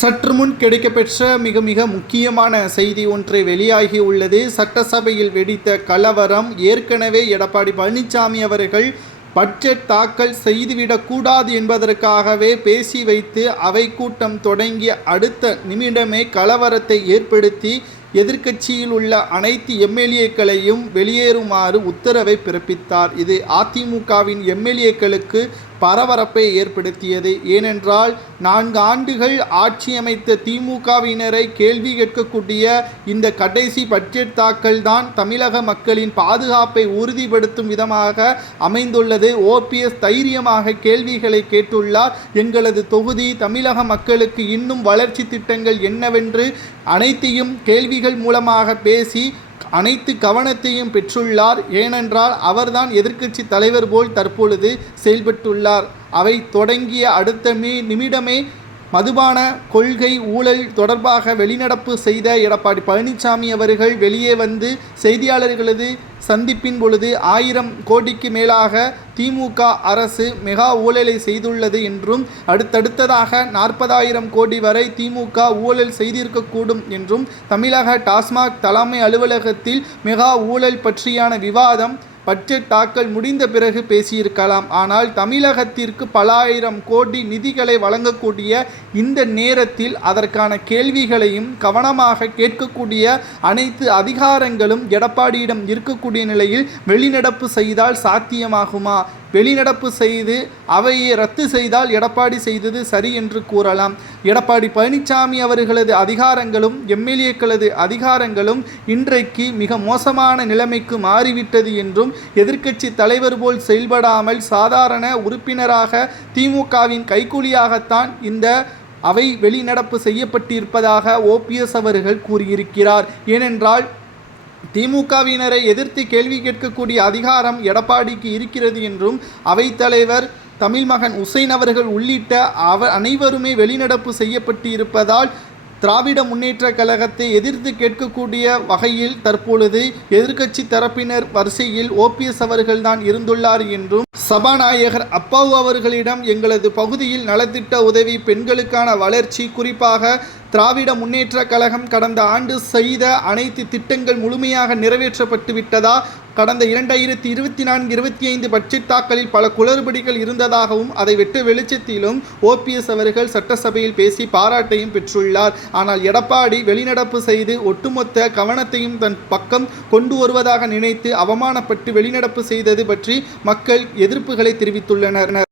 சற்று முன் கிடைக்கப்பெற்ற மிக மிக முக்கியமான செய்தி ஒன்று வெளியாகி உள்ளது. சட்டசபையில் வெடித்த கலவரம் ஏற்கனவே எடப்பாடி பழனிசாமி அவர்கள் பட்ஜெட் தாக்கல் செய்துவிடக்கூடாது என்பதற்காகவே பேசி வைத்து அவை கூட்டம் தொடங்கிய அடுத்த நிமிடமே கலவரத்தை ஏற்படுத்தி எதிர்க்கட்சியில் உள்ள அனைத்து எம்எல்ஏக்களையும் வெளியேறுமாறு உத்தரவை பிறப்பித்தார். இது அதிமுகவின் எம்எல்ஏக்களுக்கு பரபரப்பை ஏற்படுத்தியது. ஏனென்றால் நான்கு ஆண்டுகள் ஆட்சி அமைத்த திமுகவினரை கேள்வி கேட்கக்கூடிய இந்த கடைசி பட்ஜெட் தாக்கல் தான் தமிழக மக்களின் பாதுகாப்பை உறுதிப்படுத்தும் விதமாக அமைந்துள்ளது. ஓபிஎஸ் தைரியமாக கேள்விகளை கேட்டுள்ளார். எங்களது தொகுதி தமிழக மக்களுக்கு இன்னும் வளர்ச்சி திட்டங்கள் என்னவென்று அனைத்தையும் கேள்விகள் மூலமாக பேசி அனைத்து கவனத்தையும் பெற்றுள்ளார். ஏனென்றால் அவர்தான் எதிர்க்கட்சி தலைவர் போல் தற்பொழுது செயல்பட்டுள்ளார். அவை தொடங்கிய அடுத்த மீ நிமிடமே மதுபான கொள்கை ஊழல் தொடர்பாக வெளிநடப்பு செய்த எடப்பாடி பழனிசாமி அவர்கள் வெளியே வந்து செய்தியாளர்களது சந்திப்பின் பொழுது ஆயிரம் கோடிக்கு மேலாக திமுக அரசு மெகா ஊழலை செய்துள்ளது என்றும் அடுத்தடுத்ததாக நாற்பதாயிரம் கோடி வரை திமுக ஊழல் செய்திருக்கக்கூடும் என்றும் தமிழக டாஸ்மாக் தலைமை அலுவலகத்தில் மெகா ஊழல் பற்றியான விவாதம் பட்ஜெட் தாக்கல் முடிந்த பிறகு பேசியிருக்கலாம். ஆனால் தமிழகத்திற்கு பல ஆயிரம் கோடி நிதிகளை வழங்கக்கூடிய இந்த நேரத்தில் அதற்கான கேள்விகளையும் கவனமாக கேட்கக்கூடிய அனைத்து அதிகாரங்களும் எடப்பாடியிடம் இருக்கக்கூடிய நிலையில் வெளிநடப்பு செய்தால் சாத்தியமாகுமா? வெளிநடப்பு செய்து அவையை ரத்து செய்தால் எடப்பாடி செய்தது சரி என்று கூறலாம். எடப்பாடி பழனிசாமி அவர்களது அதிகாரங்களும் எம்எல்ஏக்களது அதிகாரங்களும் இன்றைக்கு மிக மோசமான நிலைமைக்கு மாறிவிட்டது என்றும் எதிர்க்கட்சி தலைவர் போல் செயல்படாமல் சாதாரண உறுப்பினராக திமுகவின் கைக்கூலியாகத்தான் இந்த அவை வெளிநடப்பு செய்யப்பட்டிருப்பதாக ஓபிஎஸ் அவர்கள் கூறியிருக்கிறார். ஏனென்றால் திமுகவினரை எதிர்த்து கேள்வி கேட்கக்கூடிய அதிகாரம் எடப்பாடிக்கு இருக்கிறது என்றும் அவைத்தலைவர் தமிழ் மகன் உசைன் அவர்கள் உள்ளிட்ட அவ அனைவருமே வெளிநடப்பு செய்யப்பட்டு இருப்பதால் திராவிட முன்னேற்ற கழகத்தை எதிர்த்து கேட்கக்கூடிய வகையில் தற்பொழுது எதிர்க்கட்சி தரப்பினர் வரிசையில் ஓபிஎஸ் அவர்கள்தான் இருந்துள்ளார் என்றும் சபாநாயகர் அப்பாவு அவர்களிடம் எங்களது பகுதியில் நலத்திட்ட உதவி பெண்களுக்கான வளர்ச்சி குறிப்பாக திராவிட முன்னேற்ற கழகம் கடந்த ஆண்டு செய்த அனைத்து திட்டங்கள் முழுமையாக நிறைவேற்றப்பட்டு விட்டதா கடந்த இரண்டாயிரத்தி இருபத்தி நான்கு இருபத்தி ஐந்து பட்ஜெட் தாக்கலில் பல குளறுபடிகள் இருந்ததாகவும் அதை வெட்ட வெளிச்சத்திலும் ஓபிஎஸ் அவர்கள் சட்டசபையில் பேசி பாராட்டையும் பெற்றுள்ளார். ஆனால் எடப்பாடி வெளிநடப்பு செய்து ஒட்டுமொத்த கவனத்தையும் தன் பக்கம் கொண்டு வருவதாக நினைத்து அவமானப்பட்டு வெளிநடப்பு செய்தது பற்றி மக்கள் எதிர்ப்புகளை தெரிவித்துள்ளனர்.